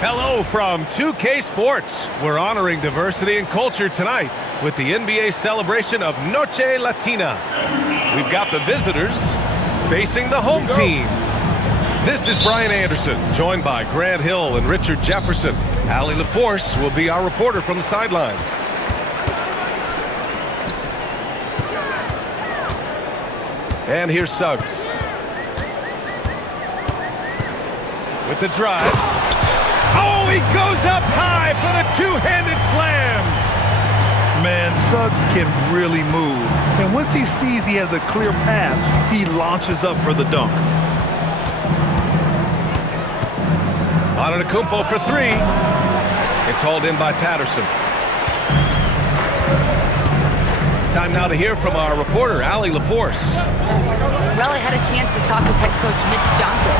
Hello from 2K Sports. We're honoring diversity and culture tonight with the NBA celebration of Noche Latina. We've got the visitors facing the home team. This is Brian Anderson, joined by Grant Hill and Richard Jefferson. Allie LaForce will be our reporter from the sideline. And here's Suggs. With the drive. Oh, he goes up high for the two-handed slam. Man, Suggs can really move. And once he sees he has a clear path, he launches up for the dunk. Antetokounmpo for three. It's hauled in by Patterson. Time now to hear from our reporter, Allie LaForce. Well, I had a chance to talk with head coach Mitch Johnson.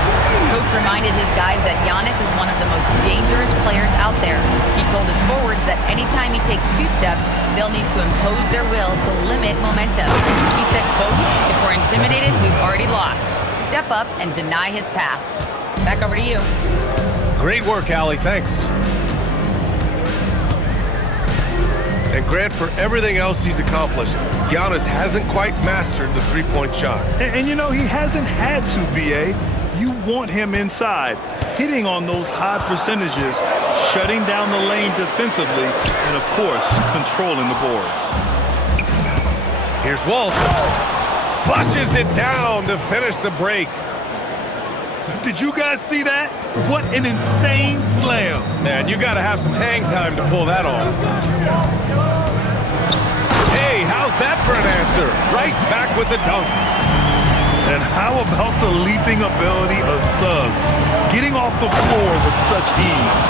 Coach reminded his guys that Giannis is one of the most dangerous players out there. He told his forwards that anytime he takes two steps, they'll need to impose their will to limit momentum. He said, quote, "If we're intimidated, we've already lost. Step up and deny his path." Back over to you. Great work, Allie. Thanks. And Grant, for everything else he's accomplished, Giannis hasn't quite mastered the three-point shot. And you know, he hasn't had to, B.A. You want him inside, hitting on those high percentages, shutting down the lane defensively, and, of course, controlling the boards. Here's Walt. Flushes it down to finish the break. Did you guys see that? What an insane slam. Man, you got to have some hang time to pull that off. Hey, how's that for an answer? Right back with the dunk. And how about the leaping ability of Suggs? Getting off the floor with such ease.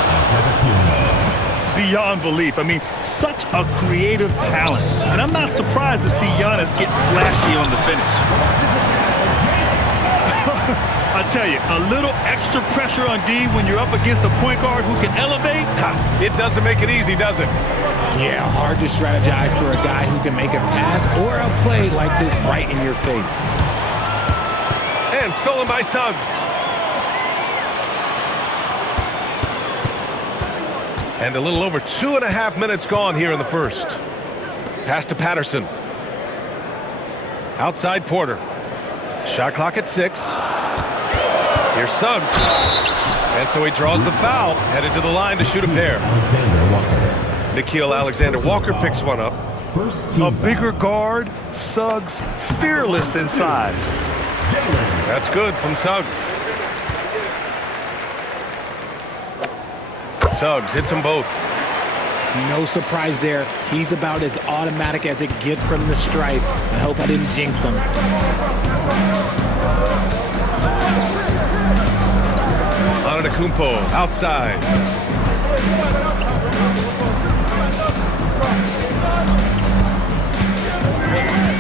Beyond belief. I mean, such a creative talent. And I'm not surprised to see Giannis get flashy on the finish. I tell you, a little extra pressure on D when you're up against a point guard who can elevate. It doesn't make it easy, does it? Yeah, hard to strategize for a guy who can make a pass or a play like this right in your face. And stolen by Suggs. And a little over 2.5 minutes gone here in the first. Pass to Patterson. Outside Porter. Shot clock at 6. Here's Suggs. And so he draws the foul, headed to the line to shoot a pair. Nickeil Alexander-Walker picks one up. A bigger guard, Suggs fearless inside. That's good from Suggs. Suggs hits them both. No surprise there. He's about as automatic as it gets from the stripe. I hope I didn't jinx him. Antetokounmpo outside.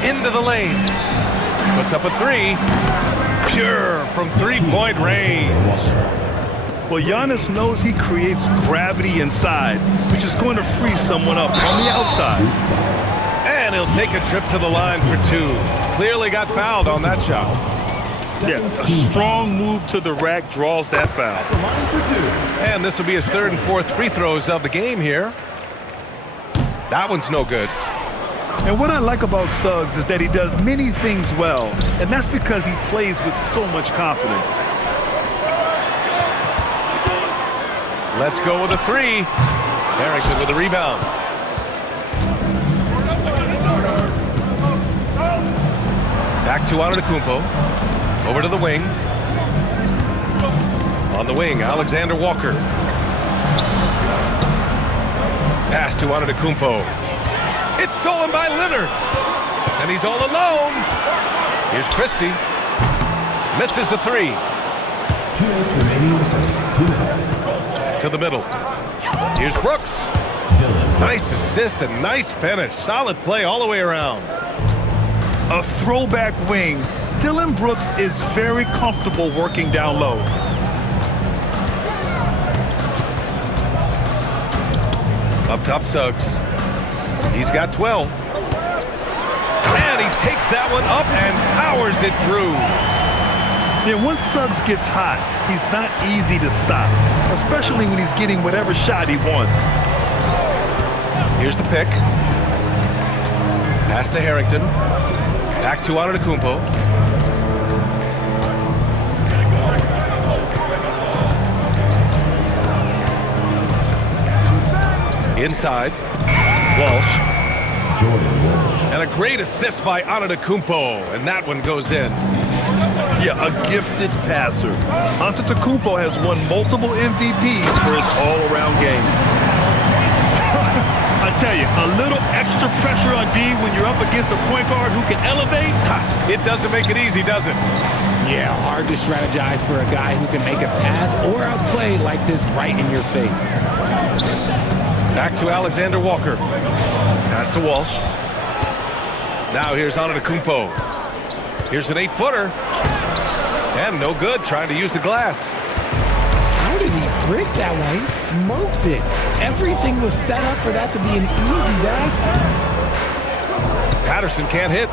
Into the lane. Puts up a three. Pure from three-point range. Well, Giannis knows he creates gravity inside, which is going to free someone up on the outside. And he'll take a trip to the line for two. Clearly got fouled on that shot. Yeah, a strong move to the rack draws that foul. And this will be his third and fourth free throws of the game here. That one's no good. And what I like about Suggs is that he does many things well, and that's because he plays with so much confidence. Let's go with a three. Harrington with a rebound. Back to Antetokounmpo. Over to the wing. On the wing, Alexander-Walker. Pass to Antetokounmpo. It's stolen by Leonard. And he's all alone. Here's Christie. Misses the three. 2 minutes remaining in the first. 2 minutes. To the middle. Here's Brooks. Nice assist and nice finish. Solid play all the way around. A throwback wing. Dillon Brooks is very comfortable working down low. Up top, Suggs. He's got 12. And he takes that one up and powers it through. Yeah, once Suggs gets hot, he's not easy to stop, especially when he's getting whatever shot he wants. Here's the pick. Pass to Harrington. Back to Antetokounmpo. Inside. Walsh. And a great assist by Antetokounmpo, and that one goes in. Yeah, a gifted passer. Antetokounmpo has won multiple MVPs for his all-around game. I tell you, a little extra pressure on D when you're up against a point guard who can elevate. It doesn't make it easy, does it? Yeah, hard to strategize for a guy who can make a pass or outplay like this right in your face. Back to Alexander Walker. Pass to Walsh. Now here's Antetokounmpo. Here's an 8-footer. And no good, trying to use the glass. How did he break that one? He smoked it. Everything was set up for that to be an easy basket. Patterson can't hit.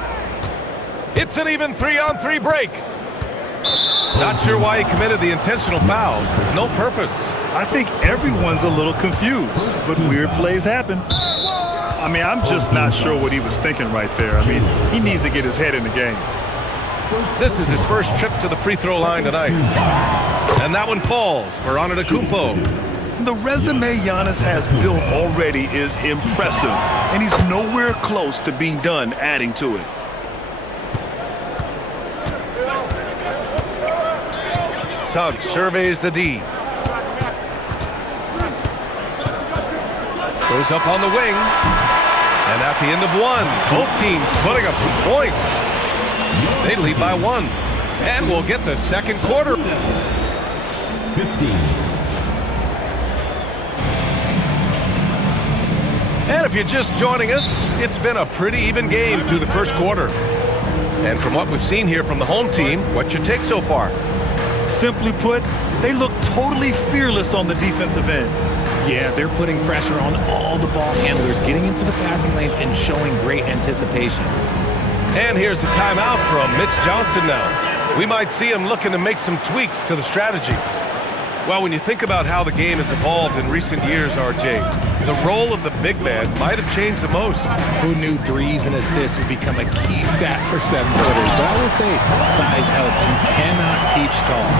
It's an even 3-on-3 break. Not sure why he committed the intentional foul. There's no purpose. I think everyone's a little confused, but weird plays happen. I mean, I'm just not sure what he was thinking right there. I mean, he needs to get his head in the game. This is his first trip to the free throw line tonight. And that one falls for Antetokounmpo. The resume Giannis has built already is impressive, and he's nowhere close to being done adding to it. Suggs surveys the D. Goes up on the wing. And at the end of one, both teams putting up some points. They lead by 1. And we'll get the second quarter. 15. And if you're just joining us, it's been a pretty even game through the first quarter. And from what we've seen here from the home team, what's your take so far? Simply put, they look totally fearless on the defensive end. Yeah, they're putting pressure on all the ball handlers, getting into the passing lanes and showing great anticipation. And here's the timeout from Mitch Johnson now. We might see him looking to make some tweaks to the strategy. Well, when you think about how the game has evolved in recent years, RJ, the role of the big man might have changed the most. Who knew threes and assists would become a key stat for 7-footers? But I will say, size helps. You cannot teach tall.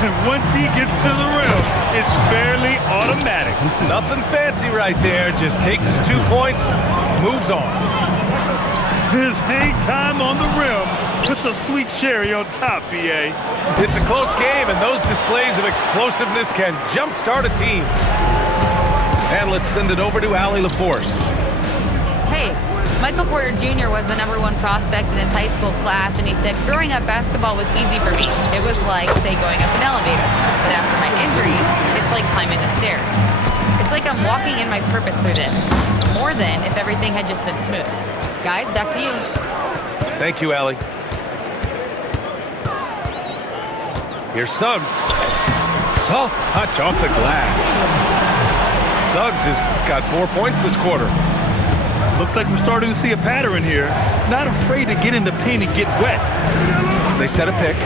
And once he gets to the rim, it's fairly automatic. Nothing fancy right there. Just takes his 2 points, moves on. His hang time on the rim puts a sweet cherry on top, B.A. It's a close game, and those displays of explosiveness can jumpstart a team. And let's send it over to Allie LaForce. Hey, Michael Porter Jr. was the #1 prospect in his high school class, and he said, growing up, basketball was easy for me. It was like, say, going up an elevator. But after my injuries, it's like climbing the stairs. It's like I'm walking in my purpose through this, more than if everything had just been smooth. Guys, back to you. Thank you, Allie. Here's Suggs. Soft touch off the glass. Suggs has got 4 points this quarter. Looks like we're starting to see a pattern here. Not afraid to get in the paint and get wet. They set a pick.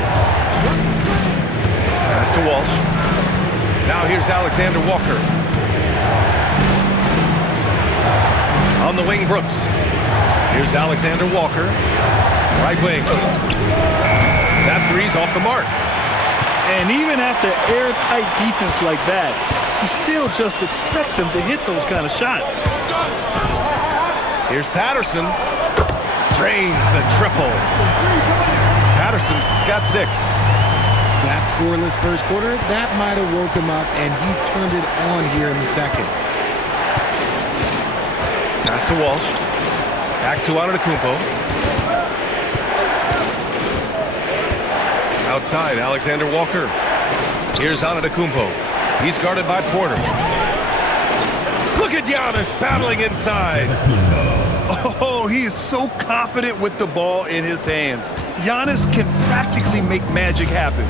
Pass to Walsh. Now here's Alexander Walker. On the wing, Brooks. Here's Alexander Walker. Right wing. That three's off the mark. And even after airtight defense like that, you still just expect him to hit those kind of shots. Here's Patterson. Drains the triple. Patterson's got 6. That scoreless first quarter, that might have woke him up, and he's turned it on here in the second. Pass to Walsh. Back to Antetokounmpo. Outside, Alexander Walker. Here's Antetokounmpo. He's guarded by Porter. Look at Giannis battling inside. Oh, he is so confident with the ball in his hands. Giannis can practically make magic happen.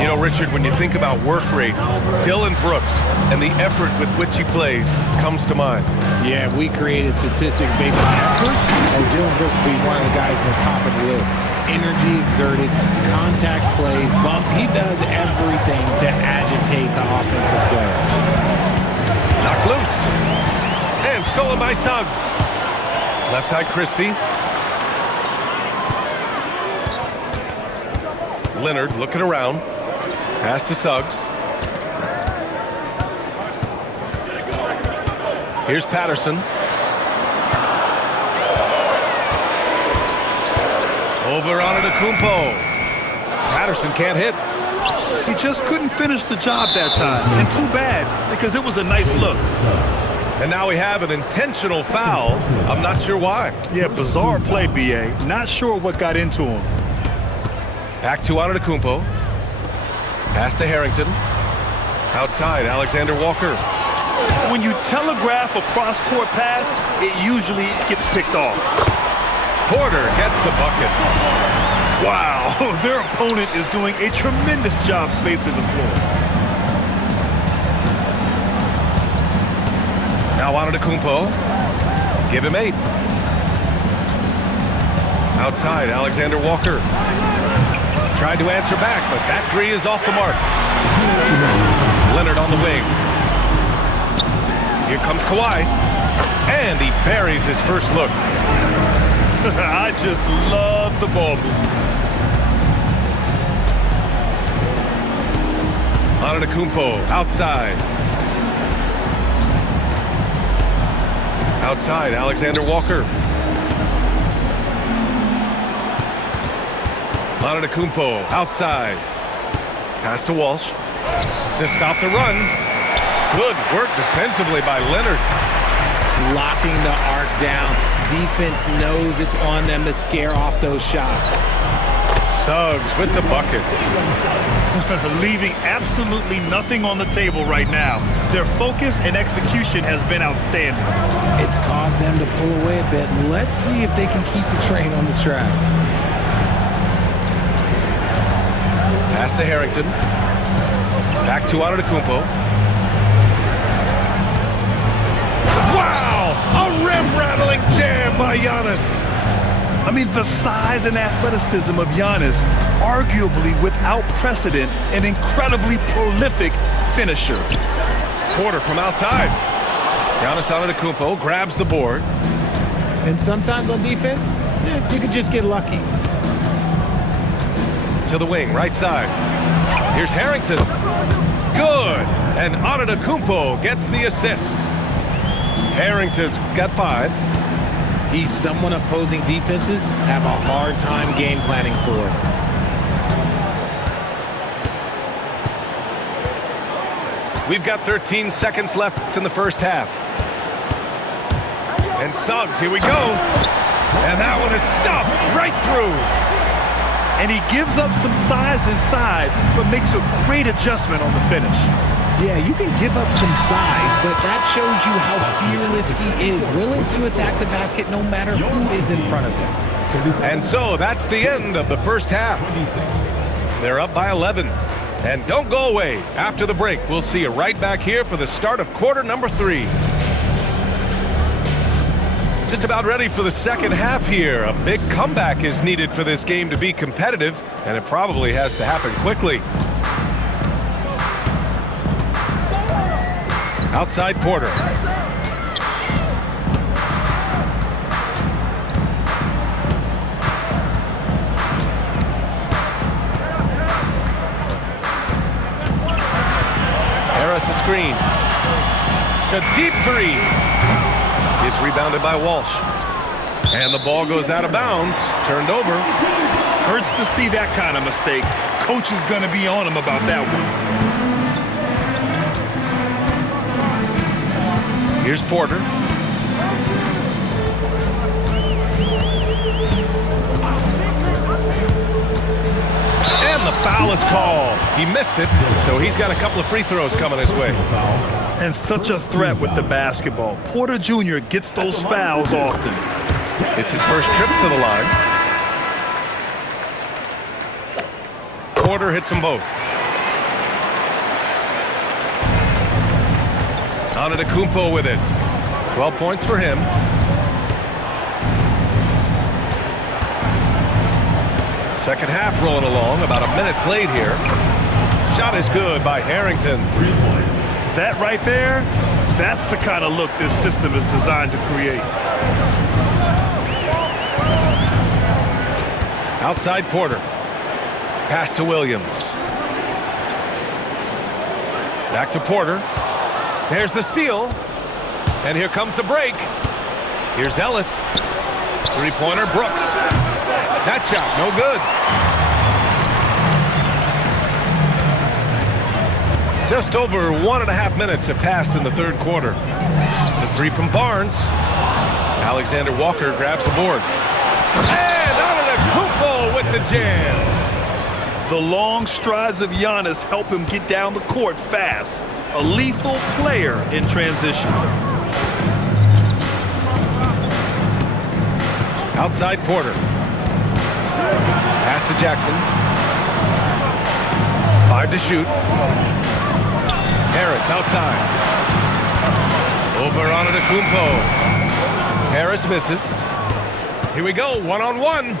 You know, Richard, when you think about work rate, Dillon Brooks and the effort with which he plays comes to mind. Yeah, we created statistics based on effort, and Dillon Brooks would be one of the guys on the top of the list. energy exerted, contact plays, bumps. He does everything to agitate the offensive player. Knocked loose. And stolen by Suggs. Left side, Christie. Leonard looking around. Pass to Suggs. Here's Patterson. Over on Antetokounmpo. Patterson can't hit. He just couldn't finish the job that time. And too bad, because it was a nice look. And now we have an intentional foul. I'm not sure why. Yeah, bizarre play, B.A. Not sure what got into him. Back to Antetokounmpo. Pass to Harrington. Outside, Alexander Walker. When you telegraph a cross-court pass, it usually gets picked off. Porter gets the bucket. Wow, their opponent is doing a tremendous job spacing the floor. Now Antetokounmpo. Give him 8. Outside, Alexander Walker. Tried to answer back, but that 3 is off the mark. Leonard on the wing. Here comes Kawhi. And he buries his first look. I just love the ball movement. Antetokounmpo outside. Outside, Alexander Walker. Antetokounmpo outside. Pass to Walsh. To stop the run. Good work defensively by Leonard. Locking the arc down. Defense knows it's on them to scare off those shots. Suggs with the bucket. Leaving absolutely nothing on the table right now. Their focus and execution has been outstanding. It's caused them to pull away a bit. Let's see if they can keep the train on the tracks. Pass to Harrington. Back to Antetokounmpo. Wow! A rim-rattling jam by Giannis. I mean, the size and athleticism of Giannis, arguably without precedent, an incredibly prolific finisher. Porter from outside. Giannis Antetokounmpo grabs the board. And sometimes on defense, you can just get lucky. To the wing, right side. Here's Harrington. Good. And Antetokounmpo gets the assist. Harrington's got 5. He's someone opposing defenses have a hard time game planning for. We've got 13 seconds left in the first half. And Suggs, here we go. And that one is stuffed right through. And he gives up some size inside, but makes a great adjustment on the finish. Yeah, you can give up some size, but that shows you how fearless he is, willing to attack the basket no matter who is in front of him. And so that's the end of the first half. They're up by 11. And don't go away. After the break, we'll see you right back here for the start of quarter number 3. Just about ready for the second half here. A big comeback is needed for this game to be competitive, and it probably has to happen quickly. Outside Porter. Harris a screen. A deep 3. It's rebounded by Walsh. And the ball goes out of bounds. Turned over. Hurts to see that kind of mistake. Coach is going to be on him about that one. Here's Porter. And the foul is called. He missed it, so he's got a couple of free throws coming his way. And such a threat with the basketball. Porter Jr. gets those fouls often. It's his first trip to the line. Porter hits them both. Antetokounmpo with it. 12 points for him. Second half rolling along, about a minute played here. Shot is good by Harrington. 3 points. That right there, that's the kind of look this system is designed to create. Outside Porter. Pass to Williams. Back to Porter. There's the steal. And here comes the break. Here's Ellis. Three-pointer, Brooks. That shot, no good. Just over 1.5 minutes have passed in the third quarter. The three from Barnes. Alexander Walker grabs the board. And Antetokounmpo with the jam. The long strides of Giannis help him get down the court fast. A lethal player in transition. Outside Porter. Pass to Jackson. 5 to shoot. Harris outside. Over on Antetokounmpo. Harris misses. Here we go, one-on-one.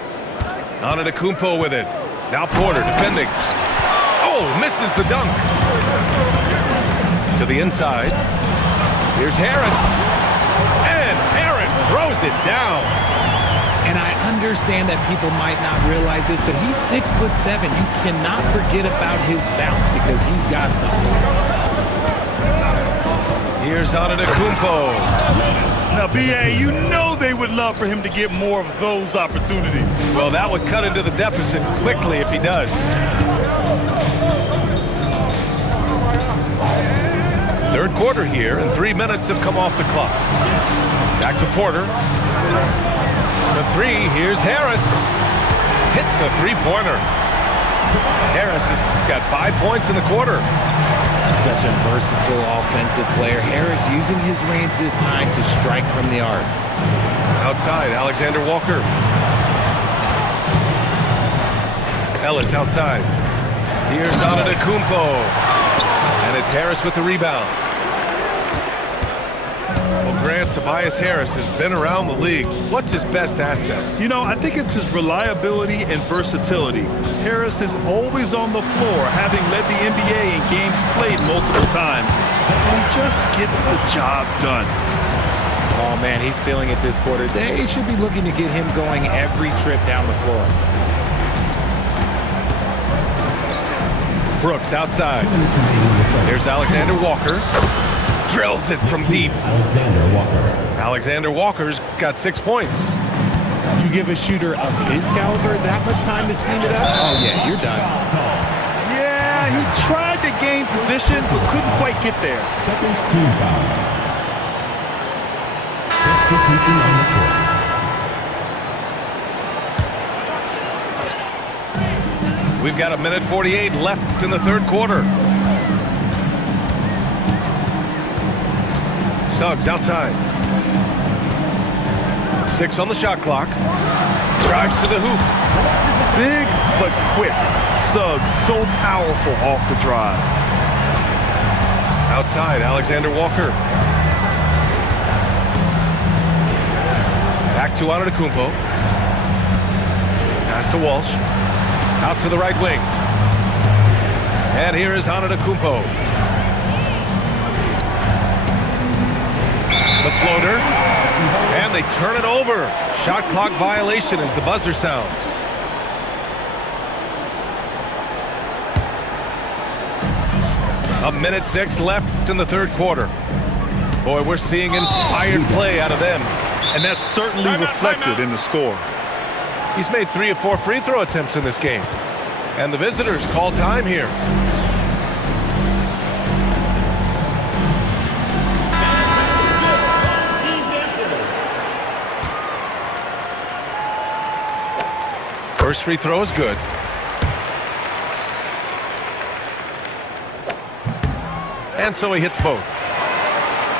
Antetokounmpo with it. Now Porter defending. Oh, misses the dunk. To the inside. Here's Harris. And Harris throws it down. And I understand that people might not realize this, but he's 6'7". You cannot forget about his bounce because he's got something. Here's Antetokounmpo. Now, B.A., you know they would love for him to get more of those opportunities. Well, that would cut into the deficit quickly if he does. Third quarter here, and 3 minutes have come off the clock. Back to Porter. The three, here's Harris. Hits a three-pointer. Harris has got 5 points in the quarter. Such a versatile offensive player. Harris using his range this time to strike from the arc. Outside, Alexander Walker. Ellis outside. Here's Antetokounmpo. And it's Harris with the rebound. Well, Grant, Tobias Harris has been around the league. What's his best asset? You know, I think it's his reliability and versatility. Harris is always on the floor, having led the NBA in games played multiple times. And he just gets the job done. Oh, man, he's feeling it this quarter. They should be looking to get him going every trip down the floor. Brooks outside. There's Alexander Walker. Drills it from deep. Alexander Walker's got 6 points. You give a shooter of his caliber that much time to steam it up? Oh, yeah, you're done. Yeah, he tried to gain position, but couldn't quite get there. Second team foul. Substitution on the court. We've got 1:48 left in the third quarter. Suggs outside. 6 on the shot clock. Drives to the hoop. Big but quick. Suggs so powerful off the drive. Outside, Alexander Walker. Back to Antetokounmpo. Pass to Walsh. Out to the right wing. And here is Antetokounmpo. The floater. And they turn it over. Shot clock violation as the buzzer sounds. A minute 6 left in the third quarter. Boy, we're seeing inspired play out of them. And that's certainly reflected in the score. He's made 3 of 4 free throw attempts in this game. And the visitors call time here. First free throw is good. And so he hits both.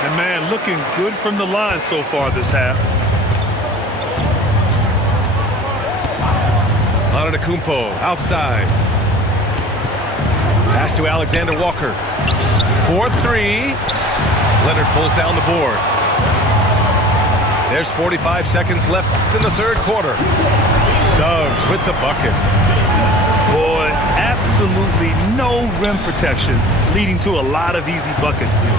And man, looking good from the line so far this half. Antetokounmpo outside. Pass to Alexander Walker. 4-3. Leonard pulls down the board. There's 45 seconds left in the third quarter. Suggs with the bucket. absolutely no rim protection, leading to a lot of easy buckets here.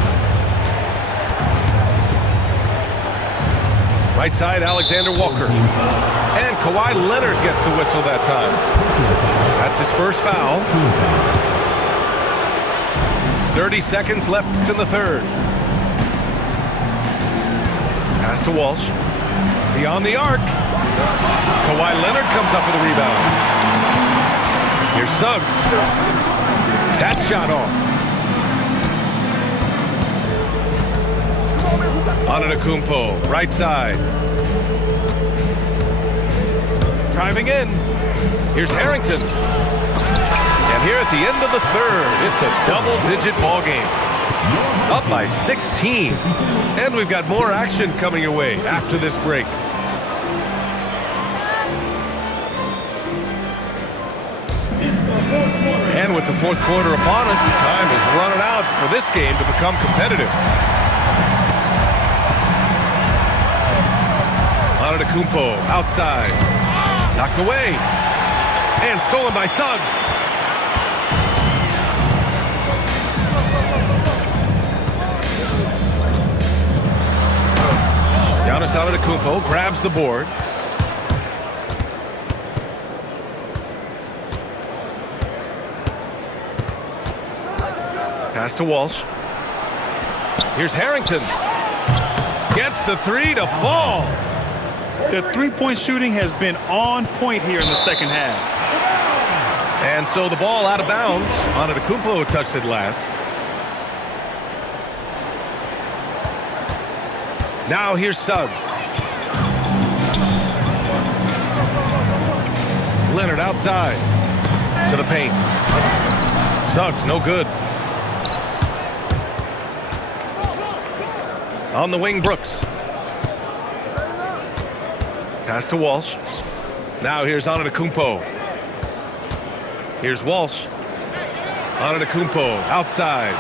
Right side, Alexander Walker. And Kawhi Leonard gets a whistle that time. That's his first foul. 30 seconds left in the third. Pass to Walsh. Beyond the arc. Kawhi Leonard comes up with a rebound. Here's Suggs. That shot off. Antetokounmpo, right side. Driving in. Here's Harrington. And here at the end of the third, it's a double-digit ball game. Up by 16. And we've got more action coming your way after this break. And with the fourth quarter upon us, time is running out for this game to become competitive. Antetokounmpo outside. Knocked away. And stolen by Suggs. Giannis Antetokounmpo grabs the board. Pass to Walsh. Here's Harrington. Gets the three to fall. The three-point shooting has been on point here in the second half. And so the ball out of bounds. Antetokounmpo touched it last. Now here's Suggs. Leonard outside. To the paint. Suggs, no good. On the wing, Brooks. Pass to Walsh. Now here's Antetokounmpo. Here's Walsh. Antetokounmpo outside.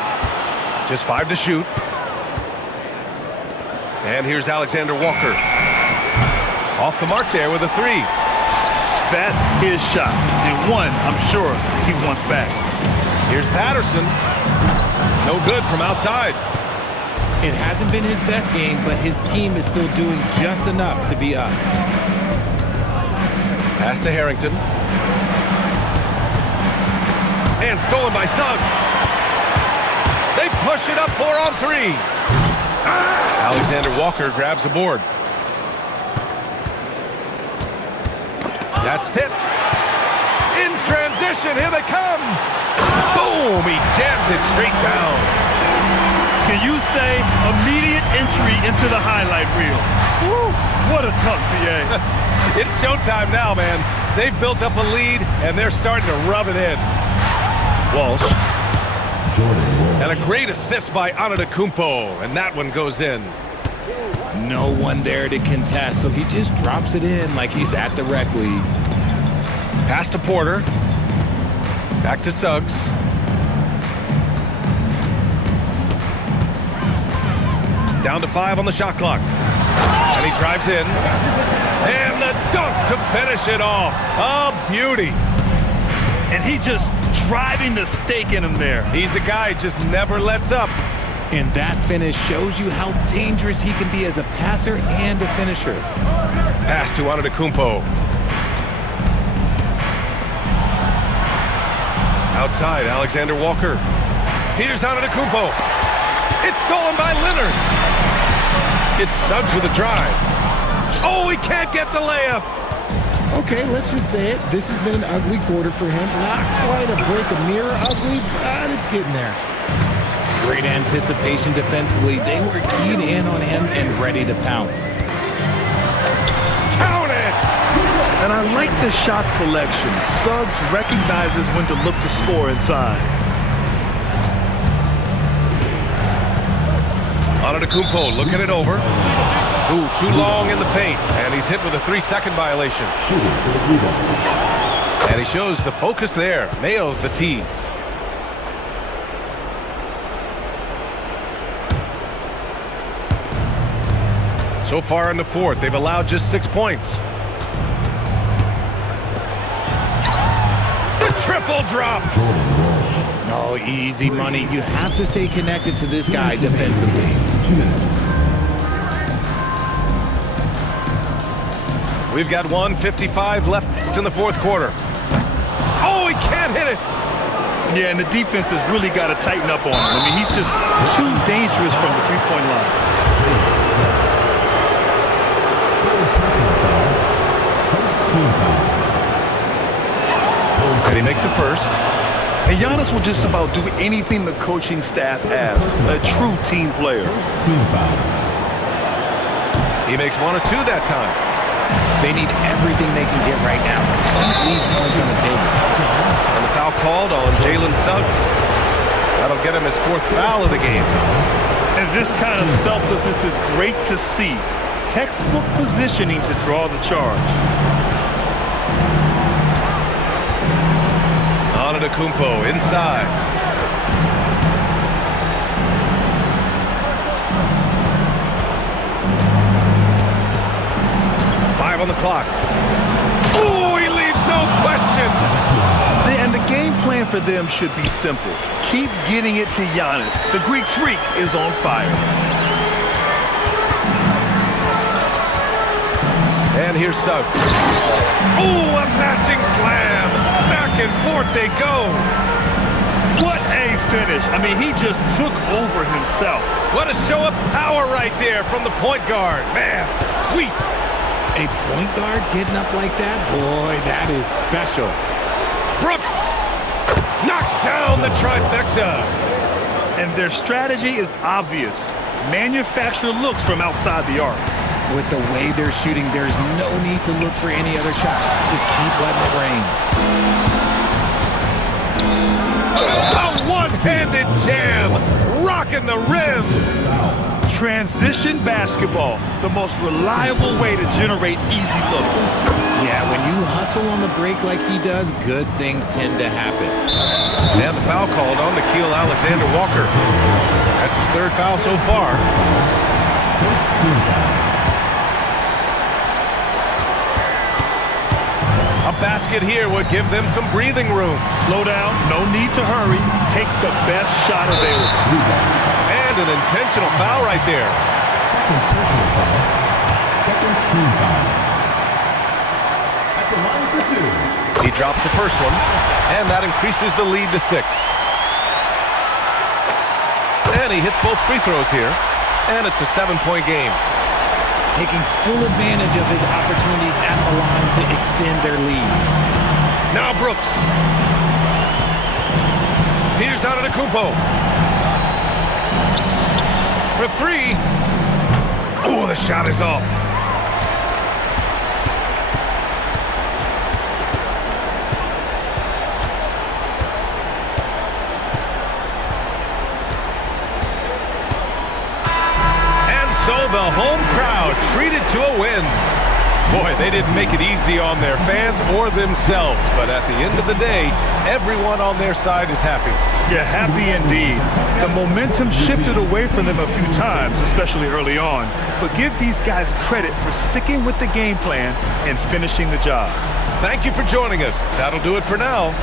Just 5 to shoot. And here's Alexander Walker. Off the mark there with a three. That's his shot. And one, I'm sure, he wants back. Here's Patterson. No good from outside. It hasn't been his best game, but his team is still doing just enough to be up. Pass to Harrington. And stolen by Suggs. They push it up 4 on 3. Alexander Walker grabs a board. That's tipped. In transition, here they come. Boom, he jams it straight down. Can you say immediate entry into the highlight reel? Woo, what a tough BA. It's showtime now, man. They've built up a lead, and they're starting to rub it in. Walsh. And a great assist by Antetokounmpo, and that one goes in. No one there to contest, so he just drops it in like he's at the rec league. Pass to Porter. Back to Suggs. Down to 5 on the shot clock. And he drives in. And the dunk to finish it off. A beauty. And he just driving the stake in him there. He's a guy who just never lets up. And that finish shows you how dangerous he can be as a passer and a finisher. Pass to Antetokounmpo. Outside, Alexander Walker. Here's Antetokounmpo. It's stolen by Leonard. It's Suggs with a drive. Oh, he can't get the layup. Okay, let's just say it. This has been an ugly quarter for him. Not quite a break a mirror ugly, but it's getting there. Great anticipation defensively. They were keyed in on him and ready to pounce. Count it! And I like the shot selection. Suggs recognizes when to look to score inside. Antetokounmpo looking it over. Ooh, too long in the paint. And he's hit with a 3-second violation. And he shows the focus there. Nails the tee. So far in the fourth, they've allowed just 6 points. The triple! Triple drop. Oh, easy money. You have to stay connected to this guy defensively. 2 minutes. We've got 1:55 left in the fourth quarter. Oh, he can't hit it. Yeah, and the defense has really got to tighten up on him. I mean, he's just too dangerous from the three-point line. First team foul. And he makes it first. And Giannis will just about do anything the coaching staff asks. A true team player. First team foul. He makes 1 or 2 that time. They need everything they can get right now. Don't leave points on the table. And the foul called on Jalen Suggs. That'll get him his 4th foul of the game. And this kind of selflessness is great to see. Textbook positioning to draw the charge. Antetokounmpo inside. On the clock. Oh, he leaves no question. And the game plan for them should be simple. Keep getting it to Giannis. The Greek freak is on fire. And here's Suggs. Oh, a matching slam. Back and forth they go. What a finish. I mean, he just took over himself. What a show of power right there from the point guard. Man, sweet. A point guard getting up like that? Boy, that is special. Brooks knocks down the trifecta. And their strategy is obvious. Manufacture looks from outside the arc. With the way they're shooting, there's no need to look for any other shot. Just keep letting it rain. A one-handed jam, rocking the rim. Transition basketball, the most reliable way to generate easy looks. Yeah, when you hustle on the break like he does, good things tend to happen. And the foul called on Nickeil Alexander-Walker. That's his 3rd foul so far. First team foul. A basket here would give them some breathing room. Slow down, no need to hurry. Take the best shot available. And an intentional foul right there. Second personal foul. Second team foul. At the line for 2. He drops the first one, and that increases the lead to 6. And he hits both free throws here, and it's a 7-point game. Taking full advantage of his opportunities at the line to extend their lead. Now Brooks. Here's Antetokounmpo. For 3. Oh, the shot is off. And so the home crowd treated to a win. Boy, they didn't make it easy on their fans or themselves, but at the end of the day, everyone on their side is happy. Yeah, happy indeed. The momentum shifted away from them a few times, especially early on. But give these guys credit for sticking with the game plan and finishing the job. Thank you for joining us. That'll do it for now.